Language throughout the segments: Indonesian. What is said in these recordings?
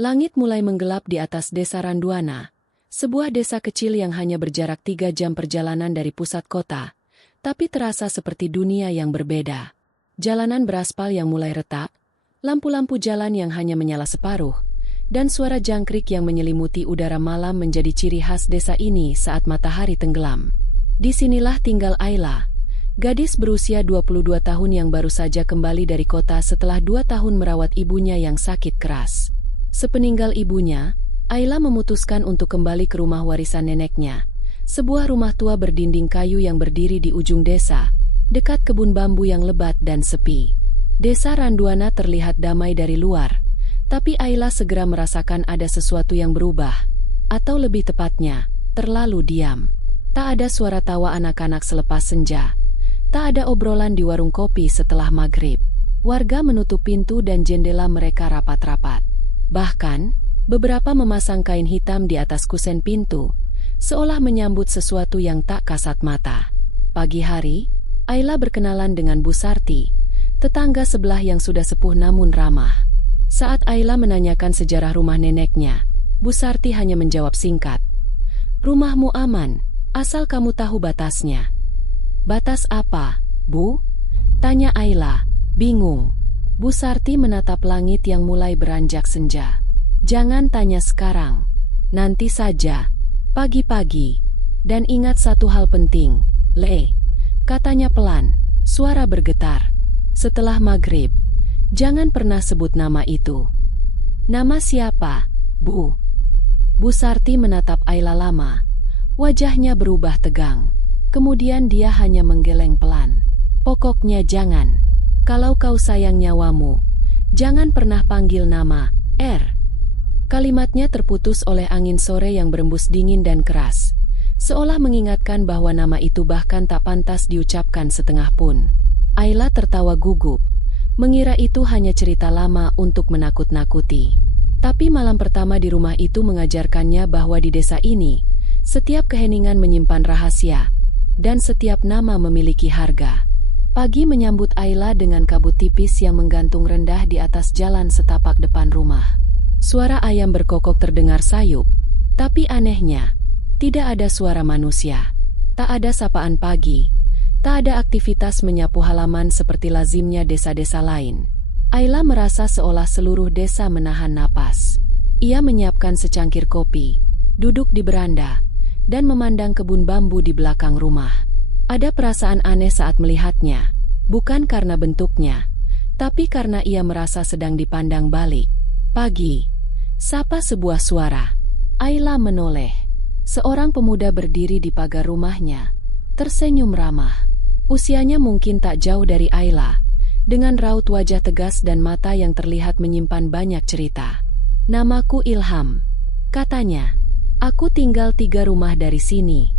Langit mulai menggelap di atas desa Randuana, sebuah desa kecil yang hanya berjarak 3 jam perjalanan dari pusat kota, tapi terasa seperti dunia yang berbeda. Jalanan beraspal yang mulai retak, lampu-lampu jalan yang hanya menyala separuh, dan suara jangkrik yang menyelimuti udara malam menjadi ciri khas desa ini saat matahari tenggelam. Disinilah tinggal Ayla, gadis berusia 22 tahun yang baru saja kembali dari kota setelah 2 tahun merawat ibunya yang sakit keras. Sepeninggal ibunya, Ayla memutuskan untuk kembali ke rumah warisan neneknya, sebuah rumah tua berdinding kayu yang berdiri di ujung desa, dekat kebun bambu yang lebat dan sepi. Desa Randuana terlihat damai dari luar, tapi Ayla segera merasakan ada sesuatu yang berubah, atau lebih tepatnya, terlalu diam. Tak ada suara tawa anak-anak selepas senja, tak ada obrolan di warung kopi setelah maghrib. Warga menutup pintu dan jendela mereka rapat-rapat. Bahkan, beberapa memasang kain hitam di atas kusen pintu, seolah menyambut sesuatu yang tak kasat mata. Pagi hari, Ayla berkenalan dengan Bu Sarti, tetangga sebelah yang sudah sepuh namun ramah. Saat Ayla menanyakan sejarah rumah neneknya, Bu Sarti hanya menjawab singkat, "Rumahmu aman, asal kamu tahu batasnya." "Batas apa, Bu?" tanya Ayla, bingung. Bu Sarti menatap langit yang mulai beranjak senja. "Jangan tanya sekarang. Nanti saja, pagi-pagi. Dan ingat satu hal penting, Le," katanya pelan, suara bergetar. "Setelah maghrib, jangan pernah sebut nama itu." "Nama siapa, Bu?" Bu Sarti menatap Ayla lama. Wajahnya berubah tegang. Kemudian dia hanya menggeleng pelan. "Pokoknya jangan. Kalau kau sayang nyawamu, jangan pernah panggil nama R." Kalimatnya terputus oleh angin sore yang berembus dingin dan keras, seolah mengingatkan bahwa nama itu bahkan tak pantas diucapkan setengah pun. Ayla tertawa gugup, mengira itu hanya cerita lama untuk menakut-nakuti. Tapi malam pertama di rumah itu mengajarkannya bahwa di desa ini, setiap keheningan menyimpan rahasia, dan setiap nama memiliki harga. Pagi menyambut Ayla dengan kabut tipis yang menggantung rendah di atas jalan setapak depan rumah. Suara ayam berkokok terdengar sayup, tapi anehnya, tidak ada suara manusia. Tak ada sapaan pagi, tak ada aktivitas menyapu halaman seperti lazimnya desa-desa lain. Ayla merasa seolah seluruh desa menahan napas. Ia menyiapkan secangkir kopi, duduk di beranda, dan memandang kebun bambu di belakang rumah. Ada perasaan aneh saat melihatnya, bukan karena bentuknya, tapi karena ia merasa sedang dipandang balik. "Pagi," sapa sebuah suara. Ayla menoleh. Seorang pemuda berdiri di pagar rumahnya, tersenyum ramah. Usianya mungkin tak jauh dari Ayla, dengan raut wajah tegas dan mata yang terlihat menyimpan banyak cerita. "Namaku Ilham," katanya. "Aku tinggal 3 rumah dari sini."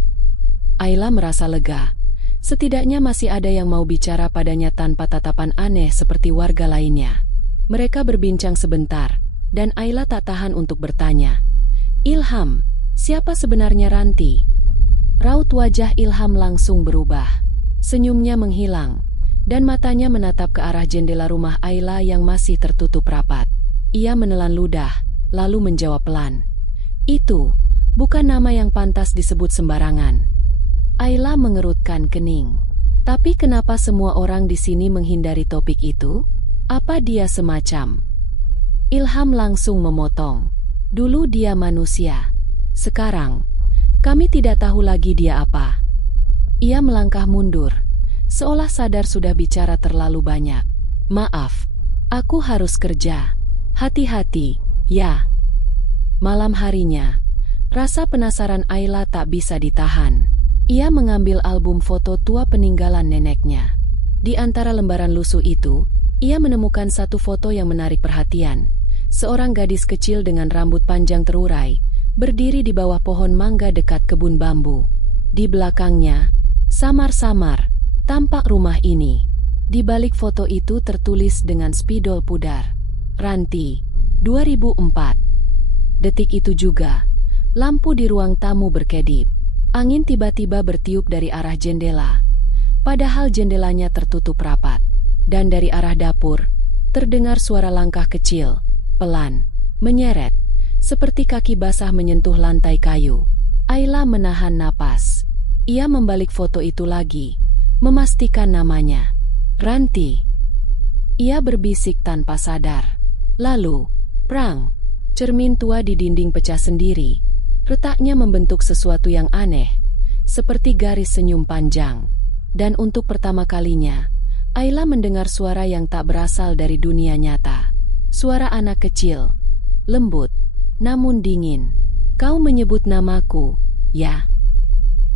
Ayla merasa lega. Setidaknya masih ada yang mau bicara padanya tanpa tatapan aneh seperti warga lainnya. Mereka berbincang sebentar, dan Ayla tak tahan untuk bertanya, "Ilham, siapa sebenarnya Ranti?" Raut wajah Ilham langsung berubah. Senyumnya menghilang, dan matanya menatap ke arah jendela rumah Ayla yang masih tertutup rapat. Ia menelan ludah, lalu menjawab pelan, "Itu bukan nama yang pantas disebut sembarangan." Ayla mengerutkan kening. Tapi kenapa semua orang di sini menghindari topik itu? Apa dia semacam? Ilham langsung memotong. "Dulu dia manusia. Sekarang, kami tidak tahu lagi dia apa." Ia melangkah mundur, seolah sadar sudah bicara terlalu banyak. "Maaf, aku harus kerja. Hati-hati, ya." Malam harinya, rasa penasaran Ayla tak bisa ditahan. Ia mengambil album foto tua peninggalan neneknya. Di antara lembaran lusuh itu, ia menemukan satu foto yang menarik perhatian. Seorang gadis kecil dengan rambut panjang terurai, berdiri di bawah pohon mangga dekat kebun bambu. Di belakangnya, samar-samar, tampak rumah ini. Di balik foto itu tertulis dengan spidol pudar, "Ranti, 2004. Detik itu juga, lampu di ruang tamu berkedip. Angin tiba-tiba bertiup dari arah jendela, padahal jendelanya tertutup rapat. Dan dari arah dapur, terdengar suara langkah kecil, pelan, menyeret, seperti kaki basah menyentuh lantai kayu. Ayla menahan napas. Ia membalik foto itu lagi, memastikan namanya. Ranti. Ia berbisik tanpa sadar. Lalu, prang. Cermin tua di dinding pecah sendiri. Retaknya membentuk sesuatu yang aneh, seperti garis senyum panjang. Dan untuk pertama kalinya, Ayla mendengar suara yang tak berasal dari dunia nyata. Suara anak kecil, lembut, namun dingin. Kau menyebut namaku, ya?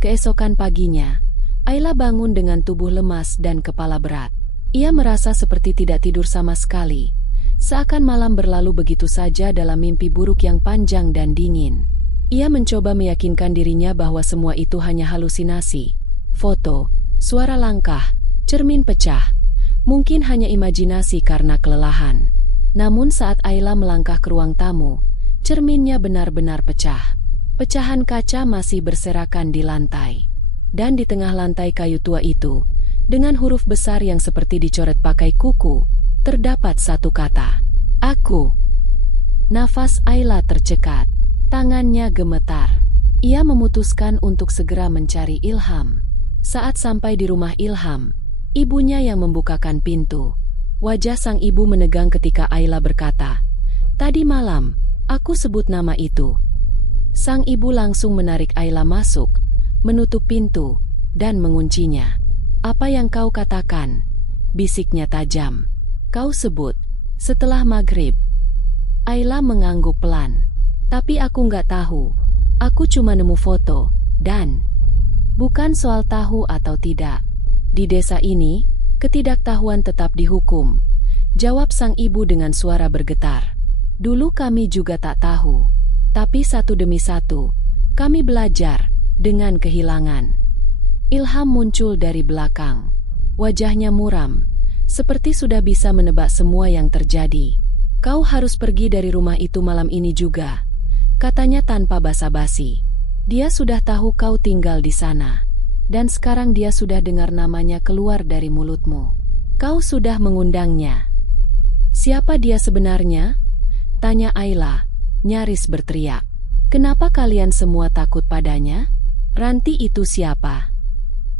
Keesokan paginya, Ayla bangun dengan tubuh lemas dan kepala berat. Ia merasa seperti tidak tidur sama sekali, seakan malam berlalu begitu saja dalam mimpi buruk yang panjang dan dingin. Ia mencoba meyakinkan dirinya bahwa semua itu hanya halusinasi. Foto, suara langkah, cermin pecah, mungkin hanya imajinasi karena kelelahan. Namun saat Ayla melangkah ke ruang tamu, cerminnya benar-benar pecah. Pecahan kaca masih berserakan di lantai. Dan di tengah lantai kayu tua itu, dengan huruf besar yang seperti dicoret pakai kuku, terdapat satu kata. Aku. Nafas Ayla tercekat. Tangannya gemetar. Ia memutuskan untuk segera mencari Ilham. Saat sampai di rumah Ilham, ibunya yang membukakan pintu. Wajah sang ibu menegang ketika Ayla berkata, "Tadi malam, aku sebut nama itu." Sang ibu langsung menarik Ayla masuk, menutup pintu, dan menguncinya. "Apa yang kau katakan?" bisiknya tajam. "Kau sebut, setelah maghrib." Ayla mengangguk pelan. "Tapi aku nggak tahu, aku cuma nemu foto, dan..." "Bukan soal tahu atau tidak. Di desa ini, ketidaktahuan tetap dihukum," jawab sang ibu dengan suara bergetar. "Dulu kami juga tak tahu. Tapi satu demi satu, kami belajar dengan kehilangan." Ilham muncul dari belakang. Wajahnya muram, seperti sudah bisa menebak semua yang terjadi. "Kau harus pergi dari rumah itu malam ini juga," katanya tanpa basa-basi. "Dia sudah tahu kau tinggal di sana. Dan sekarang dia sudah dengar namanya keluar dari mulutmu. Kau sudah mengundangnya." "Siapa dia sebenarnya?" tanya Ayla, nyaris berteriak. "Kenapa kalian semua takut padanya? Ranti itu siapa?"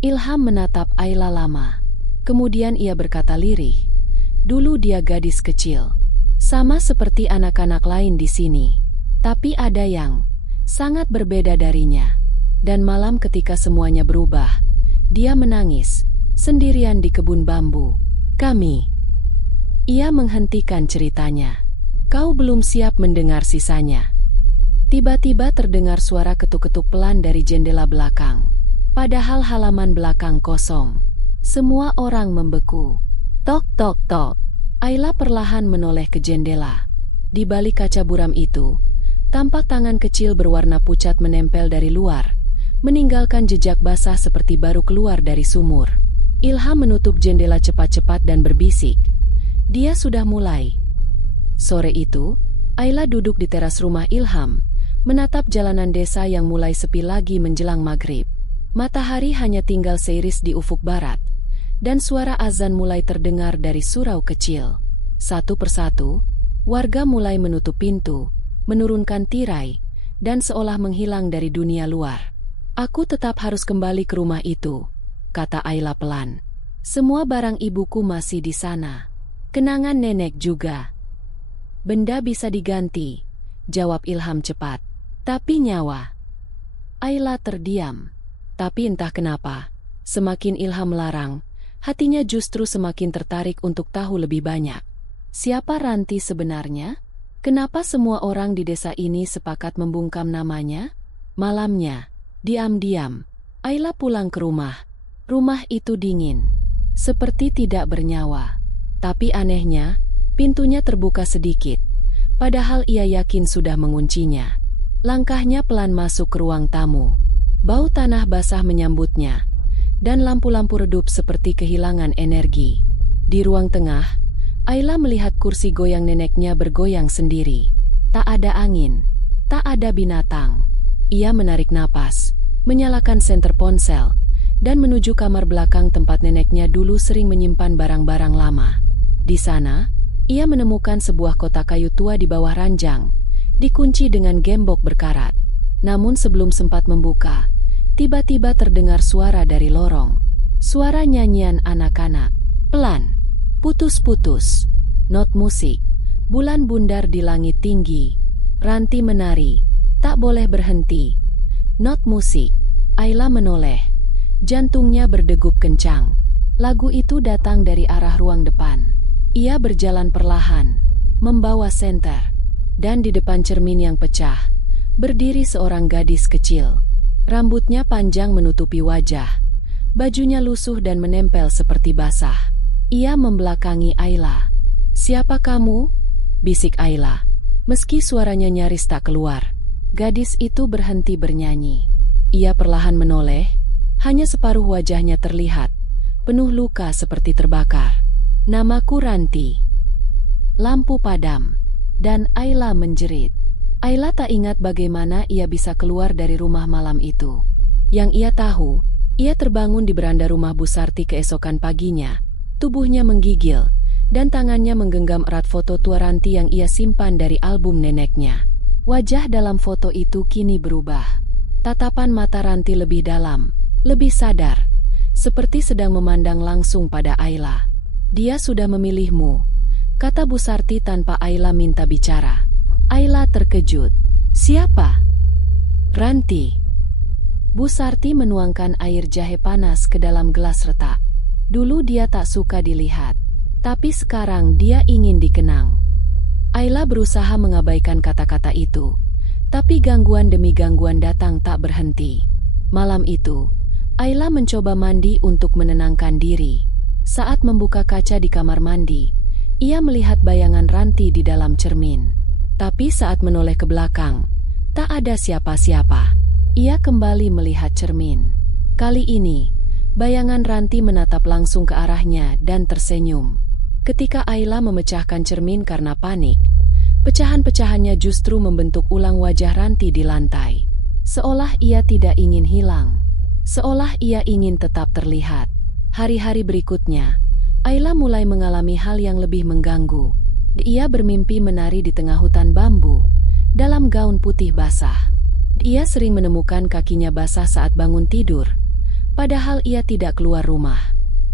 Ilham menatap Ayla lama. Kemudian ia berkata lirih, "Dulu dia gadis kecil, sama seperti anak-anak lain di sini. Tapi ada yang sangat berbeda darinya. Dan malam ketika semuanya berubah, dia menangis, sendirian di kebun bambu. Kami..." Ia menghentikan ceritanya. "Kau belum siap mendengar sisanya." Tiba-tiba terdengar suara ketuk-ketuk pelan dari jendela belakang. Padahal halaman belakang kosong. Semua orang membeku. Tok tok tok. Ayla perlahan menoleh ke jendela. Di balik kaca buram itu, tampak tangan kecil berwarna pucat menempel dari luar, meninggalkan jejak basah seperti baru keluar dari sumur. Ilham menutup jendela cepat-cepat dan berbisik, "Dia sudah mulai." Sore itu, Ayla duduk di teras rumah Ilham, menatap jalanan desa yang mulai sepi lagi menjelang maghrib. Matahari hanya tinggal seiris di ufuk barat, dan suara azan mulai terdengar dari surau kecil. Satu persatu, warga mulai menutup pintu, menurunkan tirai, dan seolah menghilang dari dunia luar. "Aku tetap harus kembali ke rumah itu," kata Ayla pelan. "Semua barang ibuku masih di sana. Kenangan nenek juga." "Benda bisa diganti," jawab Ilham cepat. "Tapi nyawa..." Ayla terdiam. Tapi entah kenapa, semakin Ilham melarang, hatinya justru semakin tertarik untuk tahu lebih banyak. Siapa Ranti sebenarnya? Kenapa semua orang di desa ini sepakat membungkam namanya? Malamnya, diam-diam, Ayla pulang ke rumah. Rumah itu dingin, seperti tidak bernyawa. Tapi anehnya, pintunya terbuka sedikit, padahal ia yakin sudah menguncinya. Langkahnya pelan masuk ke ruang tamu. Bau tanah basah menyambutnya, dan lampu-lampu redup seperti kehilangan energi. Di ruang tengah, Ayla melihat kursi goyang neneknya bergoyang sendiri. Tak ada angin, tak ada binatang. Ia menarik napas, menyalakan senter ponsel, dan menuju kamar belakang tempat neneknya dulu sering menyimpan barang-barang lama. Di sana, ia menemukan sebuah kotak kayu tua di bawah ranjang, dikunci dengan gembok berkarat. Namun sebelum sempat membuka, tiba-tiba terdengar suara dari lorong. Suara nyanyian anak-anak. Pelan, putus-putus. Not musik. Bulan bundar di langit tinggi. Ranti menari. Tak boleh berhenti. Not musik. Ayla menoleh. Jantungnya berdegup kencang. Lagu itu datang dari arah ruang depan. Ia berjalan perlahan, membawa senter. Dan di depan cermin yang pecah, berdiri seorang gadis kecil. Rambutnya panjang menutupi wajah. Bajunya lusuh dan menempel seperti basah. Ia membelakangi Ayla. "Siapa kamu?" bisik Ayla. Meski suaranya nyaris tak keluar, gadis itu berhenti bernyanyi. Ia perlahan menoleh, hanya separuh wajahnya terlihat, penuh luka seperti terbakar. "Namaku Ranti." Lampu padam, dan Ayla menjerit. Ayla tak ingat bagaimana ia bisa keluar dari rumah malam itu. Yang ia tahu, ia terbangun di beranda rumah Bu Sarti keesokan paginya. Tubuhnya menggigil, dan tangannya menggenggam erat foto tua Ranti yang ia simpan dari album neneknya. Wajah dalam foto itu kini berubah. Tatapan mata Ranti lebih dalam, lebih sadar, seperti sedang memandang langsung pada Ayla. "Dia sudah memilihmu," kata Bu Sarti tanpa Ayla minta bicara. Ayla terkejut. "Siapa?" "Ranti." Bu Sarti menuangkan air jahe panas ke dalam gelas retak. Dulu dia tak suka dilihat, tapi sekarang dia ingin dikenang. Ayla berusaha mengabaikan kata-kata itu, tapi gangguan demi gangguan datang tak berhenti. Malam itu, Ayla mencoba mandi untuk menenangkan diri. Saat membuka kaca di kamar mandi, ia melihat bayangan Ranti di dalam cermin. Tapi saat menoleh ke belakang, tak ada siapa-siapa. Ia kembali melihat cermin. Kali ini, bayangan Ranti menatap langsung ke arahnya dan tersenyum. Ketika Ayla memecahkan cermin karena panik, pecahan-pecahannya justru membentuk ulang wajah Ranti di lantai. Seolah ia tidak ingin hilang. Seolah ia ingin tetap terlihat. Hari-hari berikutnya, Ayla mulai mengalami hal yang lebih mengganggu. Ia bermimpi menari di tengah hutan bambu, dalam gaun putih basah. Ia sering menemukan kakinya basah saat bangun tidur, padahal ia tidak keluar rumah.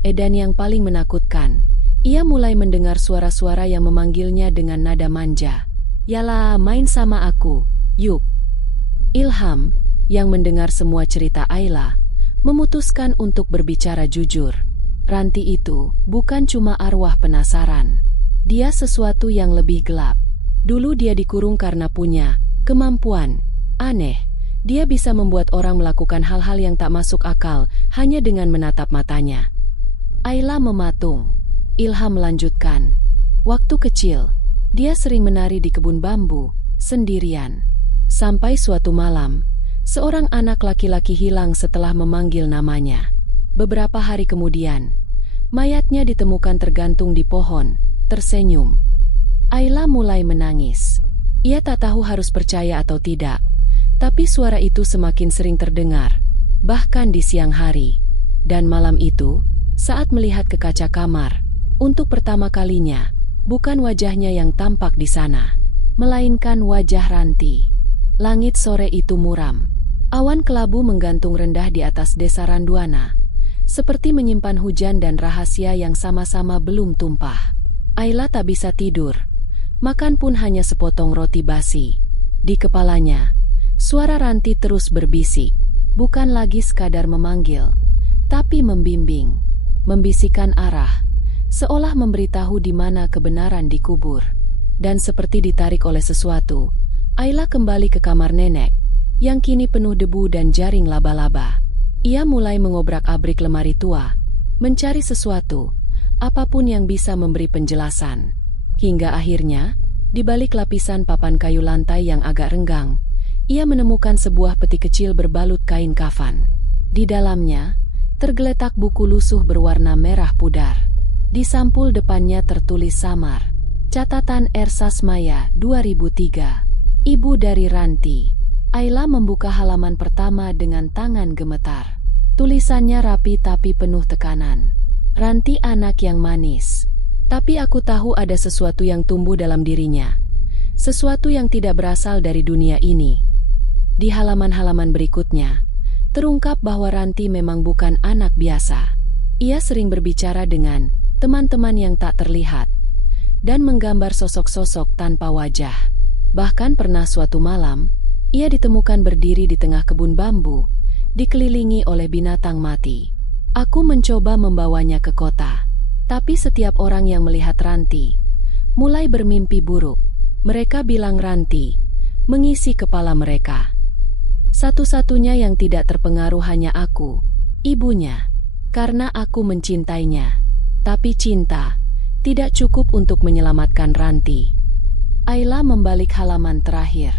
Dan yang paling menakutkan, ia mulai mendengar suara-suara yang memanggilnya dengan nada manja. "Yalah, main sama aku, yuk." Ilham, yang mendengar semua cerita Ayla, memutuskan untuk berbicara jujur. Ranti itu bukan cuma arwah penasaran. Dia sesuatu yang lebih gelap. Dulu dia dikurung karena punya kemampuan aneh. Dia bisa membuat orang melakukan hal-hal yang tak masuk akal hanya dengan menatap matanya. Ayla mematung. Ilham melanjutkan. Waktu kecil, dia sering menari di kebun bambu, sendirian. Sampai suatu malam, seorang anak laki-laki hilang setelah memanggil namanya. Beberapa hari kemudian, mayatnya ditemukan tergantung di pohon, tersenyum. Ayla mulai menangis. Ia tak tahu harus percaya atau tidak, tapi suara itu semakin sering terdengar, bahkan di siang hari. Dan malam itu, saat melihat ke kaca kamar, untuk pertama kalinya, bukan wajahnya yang tampak di sana, melainkan wajah Ranti. Langit sore itu muram. Awan kelabu menggantung rendah di atas desa Randuana, seperti menyimpan hujan dan rahasia yang sama-sama belum tumpah. Ayla tak bisa tidur, makan pun hanya sepotong roti basi. Di kepalanya, suara Ranti terus berbisik, bukan lagi sekadar memanggil, tapi membimbing, membisikkan arah, seolah memberitahu di mana kebenaran dikubur. Dan seperti ditarik oleh sesuatu, Ayla kembali ke kamar nenek, yang kini penuh debu dan jaring laba-laba. Ia mulai mengobrak-abrik lemari tua, mencari sesuatu, apapun yang bisa memberi penjelasan. Hingga akhirnya, di balik lapisan papan kayu lantai yang agak renggang, ia menemukan sebuah peti kecil berbalut kain kafan. Di dalamnya, tergeletak buku lusuh berwarna merah pudar. Di sampul depannya tertulis samar, "Catatan Ersasmaya 2003, Ibu dari Ranti." Ayla membuka halaman pertama dengan tangan gemetar. Tulisannya rapi tapi penuh tekanan. "Ranti anak yang manis. Tapi aku tahu ada sesuatu yang tumbuh dalam dirinya. sesuatu yang tidak berasal dari dunia ini. Di halaman-halaman berikutnya, terungkap bahwa Ranti memang bukan anak biasa. Ia sering berbicara dengan teman-teman yang tak terlihat, dan menggambar sosok-sosok tanpa wajah. Bahkan pernah suatu malam, ia ditemukan berdiri di tengah kebun bambu, dikelilingi oleh binatang mati. Aku mencoba membawanya ke kota, tapi setiap orang yang melihat Ranti mulai bermimpi buruk. Mereka bilang Ranti mengisi kepala mereka. Satu-satunya yang tidak terpengaruh hanya aku, ibunya, karena aku mencintainya. Tapi cinta tidak cukup untuk menyelamatkan Ranti. Ayla membalik halaman terakhir.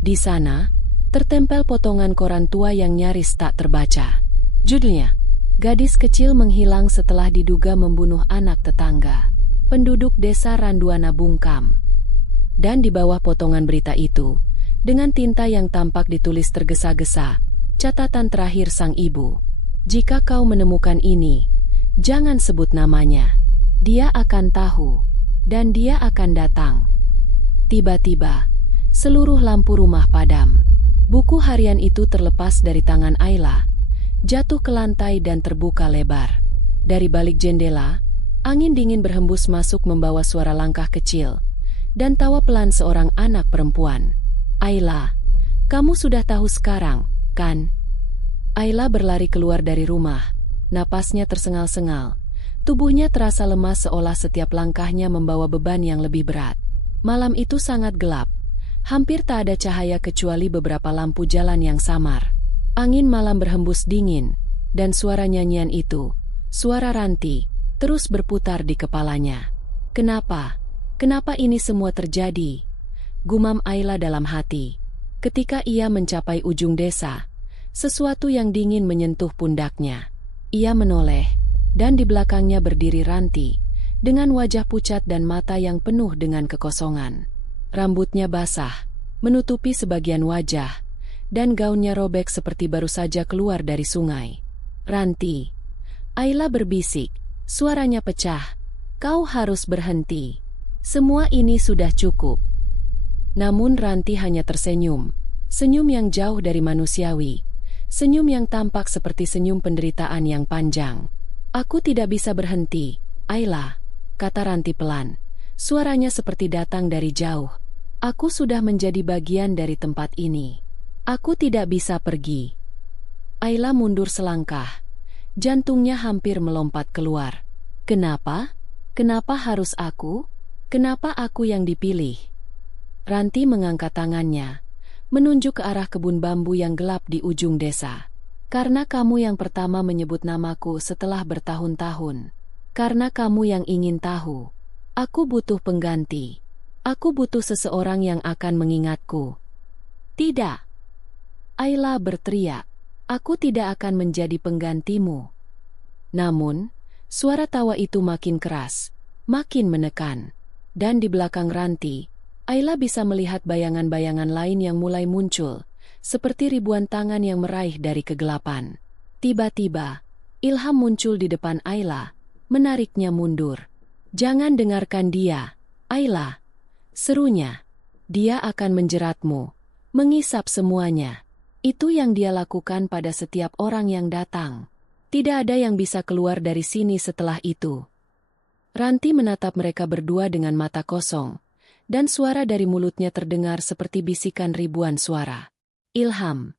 Di sana, tertempel potongan koran tua yang nyaris tak terbaca. Judulnya, Gadis Kecil Menghilang Setelah Diduga Membunuh Anak Tetangga. Penduduk Desa Randuana bungkam. Dan di bawah potongan berita itu, dengan tinta yang tampak ditulis tergesa-gesa, catatan terakhir sang ibu. Jika kau menemukan ini, jangan sebut namanya. Dia akan tahu, dan dia akan datang. Tiba-tiba, seluruh lampu rumah padam. Buku harian itu terlepas dari tangan Ayla, jatuh ke lantai dan terbuka lebar. Dari balik jendela, angin dingin berhembus masuk membawa suara langkah kecil dan tawa pelan seorang anak perempuan. Ayla, kamu sudah tahu sekarang, kan? Ayla berlari keluar dari rumah. Napasnya tersengal-sengal. Tubuhnya terasa lemas seolah setiap langkahnya membawa beban yang lebih berat. Malam itu sangat gelap. Hampir tak ada cahaya kecuali beberapa lampu jalan yang samar. Angin malam berhembus dingin, dan suara nyanyian itu, suara Ranti, terus berputar di kepalanya. Kenapa? Kenapa ini semua terjadi? Gumam Ayla dalam hati. Ketika ia mencapai ujung desa, sesuatu yang dingin menyentuh pundaknya. Ia menoleh, dan di belakangnya berdiri Ranti, dengan wajah pucat dan mata yang penuh dengan kekosongan. Rambutnya basah, menutupi sebagian wajah, dan gaunnya robek seperti baru saja keluar dari sungai. Ranti, Ayla berbisik, suaranya pecah. Kau harus berhenti. Semua ini sudah cukup. Namun Ranti hanya tersenyum, senyum yang jauh dari manusiawi, senyum yang tampak seperti senyum penderitaan yang panjang. Aku tidak bisa berhenti, Ayla, kata Ranti pelan. Suaranya seperti datang dari jauh. Aku sudah menjadi bagian dari tempat ini. Aku tidak bisa pergi. Ayla mundur selangkah. Jantungnya hampir melompat keluar. Kenapa? Kenapa harus aku? Kenapa aku yang dipilih? Ranti mengangkat tangannya, menunjuk ke arah kebun bambu yang gelap di ujung desa. Karena kamu yang pertama menyebut namaku setelah bertahun-tahun. Karena kamu yang ingin tahu. Aku butuh pengganti. Aku butuh seseorang yang akan mengingatku. Tidak. Ayla berteriak. Aku tidak akan menjadi penggantimu. Namun, suara tawa itu makin keras, makin menekan. Dan di belakang Ranti, Ayla bisa melihat bayangan-bayangan lain yang mulai muncul, seperti ribuan tangan yang meraih dari kegelapan. Tiba-tiba, ilham muncul di depan Ayla, menariknya mundur. Jangan dengarkan dia, Ayla, serunya. Dia akan menjeratmu, mengisap semuanya. Itu yang dia lakukan pada setiap orang yang datang. Tidak ada yang bisa keluar dari sini setelah itu. Ranti menatap mereka berdua dengan mata kosong, dan suara dari mulutnya terdengar seperti bisikan ribuan suara. Ilham,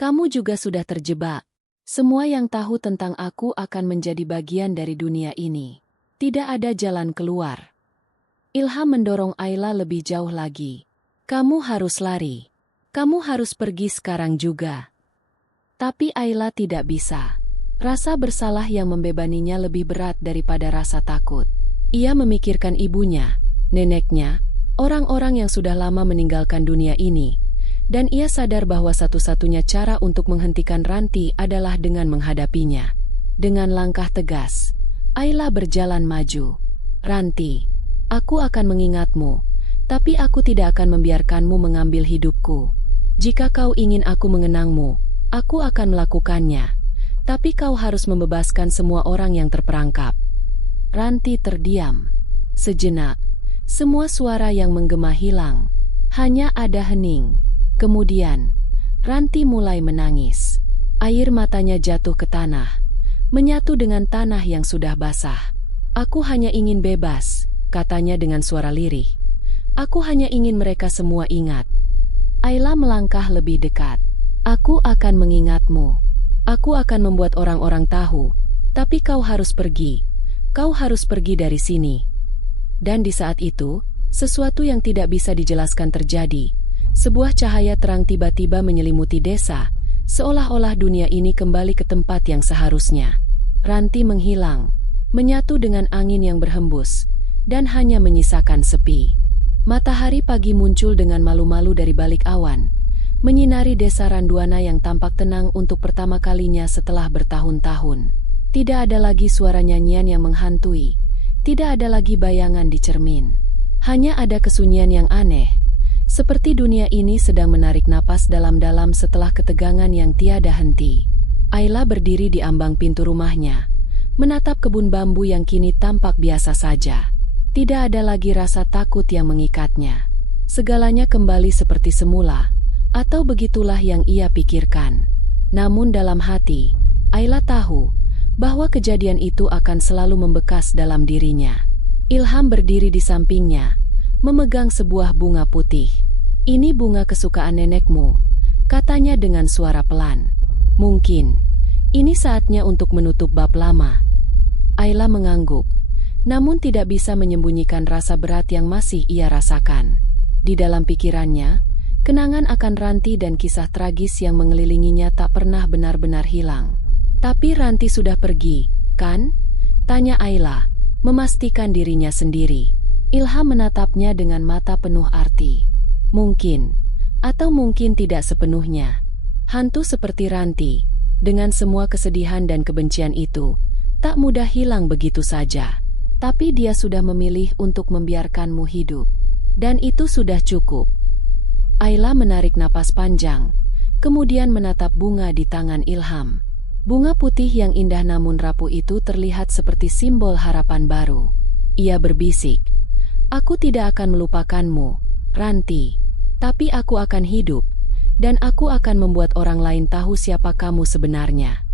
kamu juga sudah terjebak. Semua yang tahu tentang aku akan menjadi bagian dari dunia ini. Tidak ada jalan keluar. Ilham mendorong Ayla lebih jauh lagi. Kamu harus lari. Kamu harus pergi sekarang juga. Tapi Ayla tidak bisa. Rasa bersalah yang membebaninya lebih berat daripada rasa takut. Ia memikirkan ibunya, neneknya, orang-orang yang sudah lama meninggalkan dunia ini, dan ia sadar bahwa satu-satunya cara untuk menghentikan Ranti adalah dengan menghadapinya. Dengan langkah tegas, Ayla berjalan maju. Ranti, aku akan mengingatmu, tapi aku tidak akan membiarkanmu mengambil hidupku. Jika kau ingin aku mengenangmu, aku akan melakukannya. Tapi kau harus membebaskan semua orang yang terperangkap. Ranti terdiam. Sejenak, semua suara yang menggema hilang. Hanya ada hening. Kemudian, Ranti mulai menangis. Air matanya jatuh ke tanah, menyatu dengan tanah yang sudah basah. "Aku hanya ingin bebas," katanya dengan suara lirih. "Aku hanya ingin mereka semua ingat." Ayla melangkah lebih dekat. "Aku akan mengingatmu. Aku akan membuat orang-orang tahu, tapi kau harus pergi. Kau harus pergi dari sini." Dan di saat itu, sesuatu yang tidak bisa dijelaskan terjadi. Sebuah cahaya terang tiba-tiba menyelimuti desa, seolah-olah dunia ini kembali ke tempat yang seharusnya. Ranti menghilang, menyatu dengan angin yang berhembus, dan hanya menyisakan sepi. Matahari pagi muncul dengan malu-malu dari balik awan, menyinari desa Randuana yang tampak tenang untuk pertama kalinya setelah bertahun-tahun. Tidak ada lagi suara nyanyian yang menghantui, tidak ada lagi bayangan di cermin. Hanya ada kesunyian yang aneh, seperti dunia ini sedang menarik napas dalam-dalam setelah ketegangan yang tiada henti. Ayla berdiri di ambang pintu rumahnya, menatap kebun bambu yang kini tampak biasa saja. Tidak ada lagi rasa takut yang mengikatnya. Segalanya kembali seperti semula, atau begitulah yang ia pikirkan. Namun dalam hati, Ayla tahu bahwa kejadian itu akan selalu membekas dalam dirinya. Ilham berdiri di sampingnya, memegang sebuah bunga putih. "Ini bunga kesukaan nenekmu," katanya dengan suara pelan. "Mungkin ini saatnya untuk menutup bab lama." Ayla mengangguk, namun tidak bisa menyembunyikan rasa berat yang masih ia rasakan. Di dalam pikirannya, kenangan akan Ranti dan kisah tragis yang mengelilinginya tak pernah benar-benar hilang. "Tapi Ranti sudah pergi, kan?" tanya Ayla, memastikan dirinya sendiri. Ilham menatapnya dengan mata penuh arti. "Mungkin, atau mungkin tidak sepenuhnya." Hantu seperti Ranti, dengan semua kesedihan dan kebencian itu, tak mudah hilang begitu saja. Tapi dia sudah memilih untuk membiarkanmu hidup. Dan itu sudah cukup. Ayla menarik napas panjang, kemudian menatap bunga di tangan Ilham. Bunga putih yang indah namun rapuh itu terlihat seperti simbol harapan baru. Ia berbisik, "Aku tidak akan melupakanmu, Ranti. Tapi aku akan hidup, dan aku akan membuat orang lain tahu siapa kamu sebenarnya."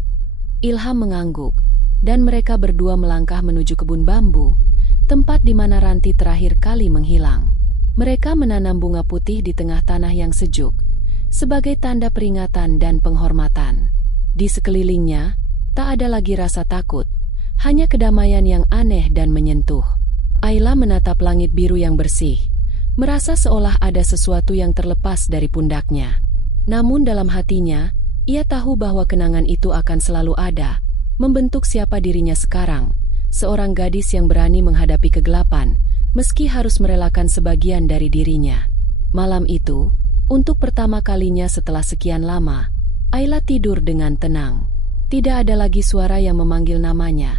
Ilham mengangguk, dan mereka berdua melangkah menuju kebun bambu, tempat di mana Ranti terakhir kali menghilang. Mereka menanam bunga putih di tengah tanah yang sejuk, sebagai tanda peringatan dan penghormatan. Di sekelilingnya, tak ada lagi rasa takut, hanya kedamaian yang aneh dan menyentuh. Ayla menatap langit biru yang bersih, merasa seolah ada sesuatu yang terlepas dari pundaknya. Namun dalam hatinya, ia tahu bahwa kenangan itu akan selalu ada, membentuk siapa dirinya sekarang, seorang gadis yang berani menghadapi kegelapan, meski harus merelakan sebagian dari dirinya. Malam itu, untuk pertama kalinya setelah sekian lama, Ayla tidur dengan tenang. Tidak ada lagi suara yang memanggil namanya.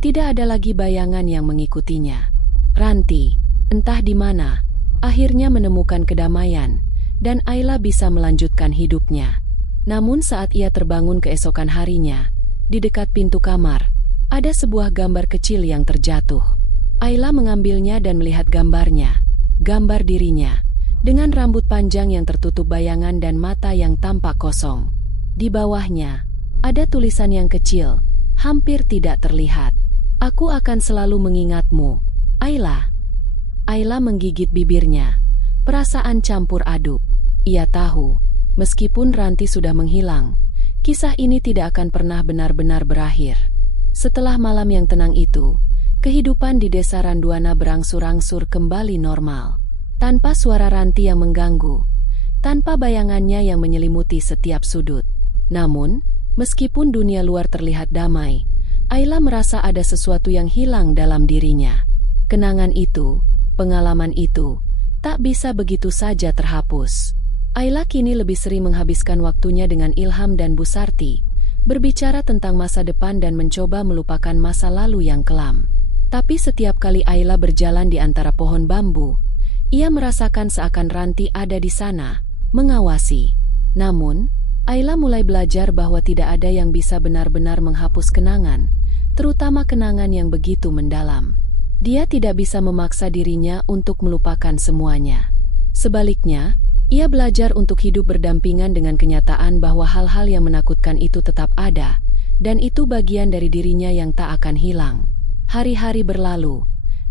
Tidak ada lagi bayangan yang mengikutinya. Ranti, entah di mana, akhirnya menemukan kedamaian, dan Ayla bisa melanjutkan hidupnya. Namun saat ia terbangun keesokan harinya, di dekat pintu kamar, ada sebuah gambar kecil yang terjatuh. Ayla mengambilnya dan melihat gambarnya, gambar dirinya, dengan rambut panjang yang tertutup bayangan dan mata yang tampak kosong. Di bawahnya, ada tulisan yang kecil, hampir tidak terlihat. "Aku akan selalu mengingatmu, Ayla." Ayla menggigit bibirnya, perasaan campur aduk. Ia tahu, meskipun Ranti sudah menghilang, kisah ini tidak akan pernah benar-benar berakhir. Setelah malam yang tenang itu, kehidupan di desa Randuana berangsur-angsur kembali normal. Tanpa suara Ranti yang mengganggu, tanpa bayangannya yang menyelimuti setiap sudut. Namun, meskipun dunia luar terlihat damai, Ayla merasa ada sesuatu yang hilang dalam dirinya. Kenangan itu, pengalaman itu, tak bisa begitu saja terhapus. Ayla kini lebih sering menghabiskan waktunya dengan Ilham dan Bu Sarti, berbicara tentang masa depan dan mencoba melupakan masa lalu yang kelam. Tapi setiap kali Ayla berjalan di antara pohon bambu, ia merasakan seakan Ranti ada di sana, mengawasi. Namun, Ayla mulai belajar bahwa tidak ada yang bisa benar-benar menghapus kenangan, terutama kenangan yang begitu mendalam. Dia tidak bisa memaksa dirinya untuk melupakan semuanya. Sebaliknya, ia belajar untuk hidup berdampingan dengan kenyataan bahwa hal-hal yang menakutkan itu tetap ada, dan itu bagian dari dirinya yang tak akan hilang. Hari-hari berlalu,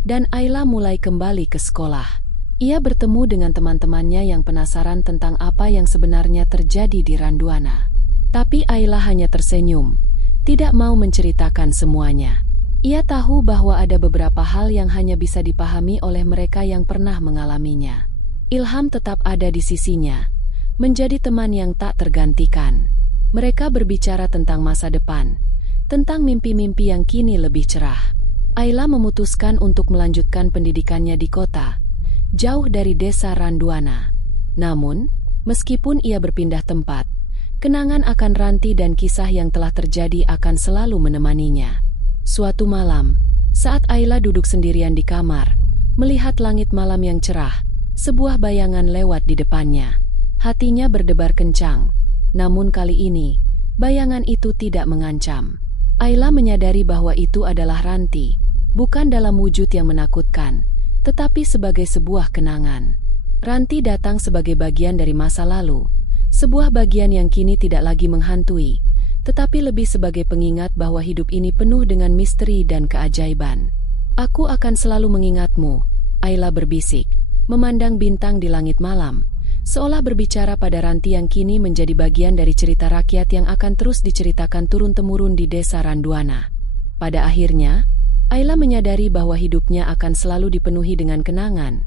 dan Ayla mulai kembali ke sekolah. Ia bertemu dengan teman-temannya yang penasaran tentang apa yang sebenarnya terjadi di Randuana. Tapi Ayla hanya tersenyum, tidak mau menceritakan semuanya. Ia tahu bahwa ada beberapa hal yang hanya bisa dipahami oleh mereka yang pernah mengalaminya. Ilham tetap ada di sisinya, menjadi teman yang tak tergantikan. Mereka berbicara tentang masa depan, tentang mimpi-mimpi yang kini lebih cerah. Ayla memutuskan untuk melanjutkan pendidikannya di kota, jauh dari desa Randuana. Namun, meskipun ia berpindah tempat, kenangan akan Ranti dan kisah yang telah terjadi akan selalu menemaninya. Suatu malam, saat Ayla duduk sendirian di kamar, melihat langit malam yang cerah, sebuah bayangan lewat di depannya. Hatinya berdebar kencang, namun kali ini, bayangan itu tidak mengancam. Ayla menyadari bahwa itu adalah Ranti, bukan dalam wujud yang menakutkan, tetapi sebagai sebuah kenangan. Ranti datang sebagai bagian dari masa lalu, sebuah bagian yang kini tidak lagi menghantui, tetapi lebih sebagai pengingat bahwa hidup ini penuh dengan misteri dan keajaiban. "Aku akan selalu mengingatmu," Ayla berbisik, memandang bintang di langit malam, seolah berbicara pada Ranti yang kini menjadi bagian dari cerita rakyat yang akan terus diceritakan turun-temurun di desa Randuana. Pada akhirnya, Ayla menyadari bahwa hidupnya akan selalu dipenuhi dengan kenangan,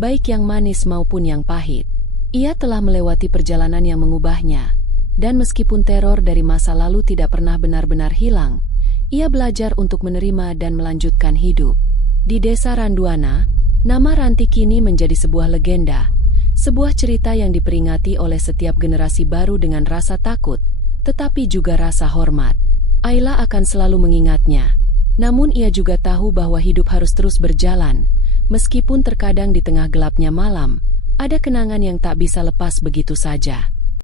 baik yang manis maupun yang pahit. Ia telah melewati perjalanan yang mengubahnya, dan meskipun teror dari masa lalu tidak pernah benar-benar hilang, ia belajar untuk menerima dan melanjutkan hidup. Di desa Randuana, nama Ranti kini menjadi sebuah legenda, sebuah cerita yang diperingati oleh setiap generasi baru dengan rasa takut, tetapi juga rasa hormat. Ayla akan selalu mengingatnya, namun ia juga tahu bahwa hidup harus terus berjalan, meskipun terkadang di tengah gelapnya malam, ada kenangan yang tak bisa lepas begitu saja.